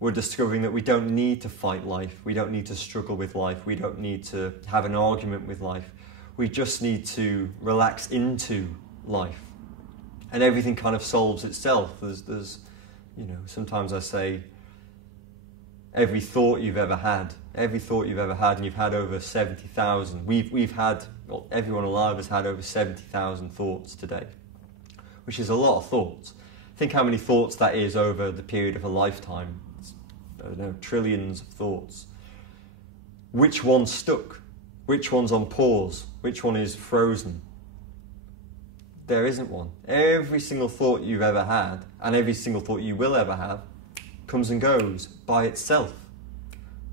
We're discovering that we don't need to fight life. We don't need to struggle with life. We don't need to have an argument with life. We just need to relax into life. And everything kind of solves itself. There's sometimes I say, every thought you've ever had, and you've had over 70,000. We've had, well, everyone alive has had over 70,000 thoughts today, which is a lot of thoughts. Think how many thoughts that is over the period of a lifetime. It's, I don't know, trillions of thoughts. Which one's stuck? Which one's on pause? Which one is frozen? There isn't one. Every single thought you've ever had, and every single thought you will ever have, comes and goes by itself.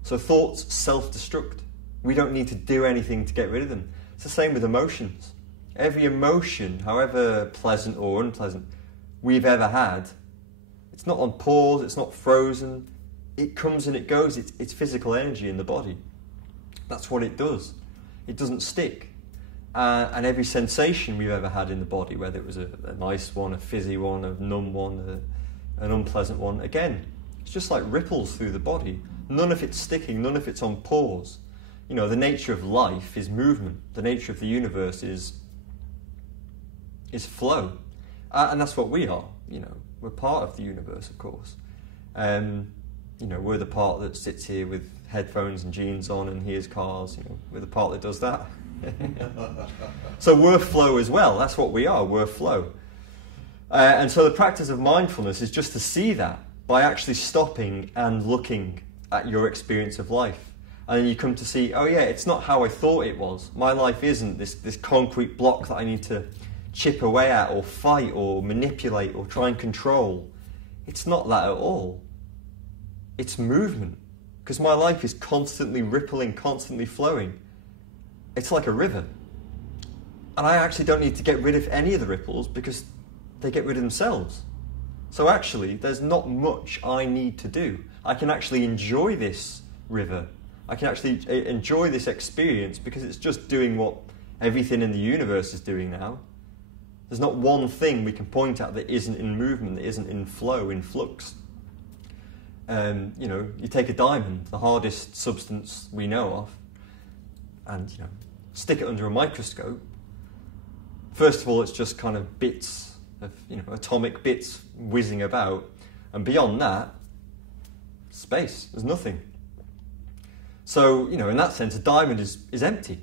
So thoughts self-destruct. We don't need to do anything to get rid of them. It's the same with emotions. Every emotion, however pleasant or unpleasant, we've ever had, it's not on pause, it's not frozen. It comes and it goes. It's physical energy in the body. That's what it does. It doesn't stick. And every sensation we've ever had in the body, whether it was a nice one, a fizzy one, a numb one, an unpleasant one, again, it's just like ripples through the body. None of it's sticking, none of it's on pause. You know, the nature of life is movement. The nature of the universe is flow. And that's what we are, you know. We're part of the universe, of course. You know, we're the part that sits here with headphones and jeans on and hears cars, you know. We're the part that does that. So we're flow as well. That's what we are. We're flow. And so the practice of mindfulness is just to see that by actually stopping and looking at your experience of life. And then you come to see, oh yeah, it's not how I thought it was. My life isn't this concrete block that I need to chip away at or fight or manipulate or try and control. It's not that at all. It's movement. Because my life is constantly rippling, constantly flowing. It's like a river. And I actually don't need to get rid of any of the ripples because they get rid of themselves. So actually, there's not much I need to do. I can actually enjoy this river. I can actually enjoy this experience because it's just doing what everything in the universe is doing now. There's not one thing we can point at that isn't in movement, that isn't in flow, in flux. You know, you take a diamond, the hardest substance we know of, and, you know, stick it under a microscope. First of all, it's just kind of bits of, you know, atomic bits whizzing about. And beyond that, space. There's nothing. So, you know, in that sense, a diamond is empty.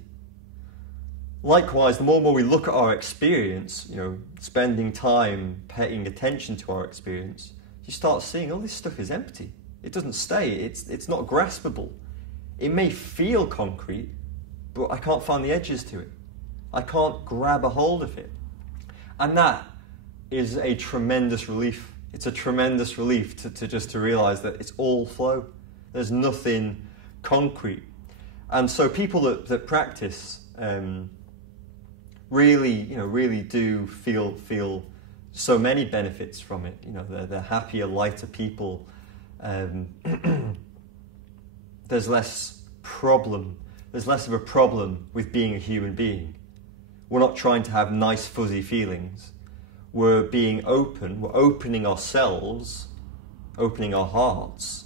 Likewise, the more and more we look at our experience, you know, spending time paying attention to our experience, you start seeing, oh, this stuff is empty. It doesn't stay. It's not graspable. It may feel concrete, but I can't find the edges to it. I can't grab a hold of it. And that is a tremendous relief. It's a tremendous relief to realise that it's all flow. There's nothing concrete. And so people that practice really do feel so many benefits from it. You know, they're happier, lighter people. There's less of a problem with being a human being. We're not trying to have nice fuzzy feelings. We're being open. We're opening ourselves, opening our hearts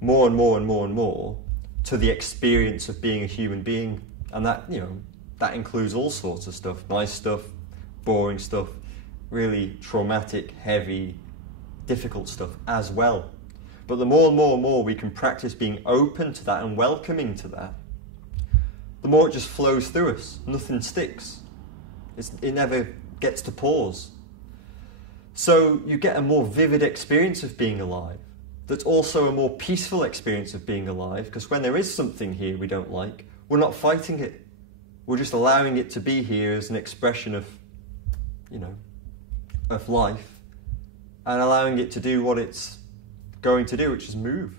more and more and more and more to the experience of being a human being. And that, you know, that includes all sorts of stuff, nice stuff, boring stuff, really traumatic, heavy, difficult stuff as well. But the more and more and more we can practice being open to that and welcoming to that, the more it just flows through us. Nothing sticks. It never gets to pause. So you get a more vivid experience of being alive. That's also a more peaceful experience of being alive, because when there is something here we don't like, we're not fighting it. We're just allowing it to be here as an expression of, you know, of life, and allowing it to do what it's going to do, which is move.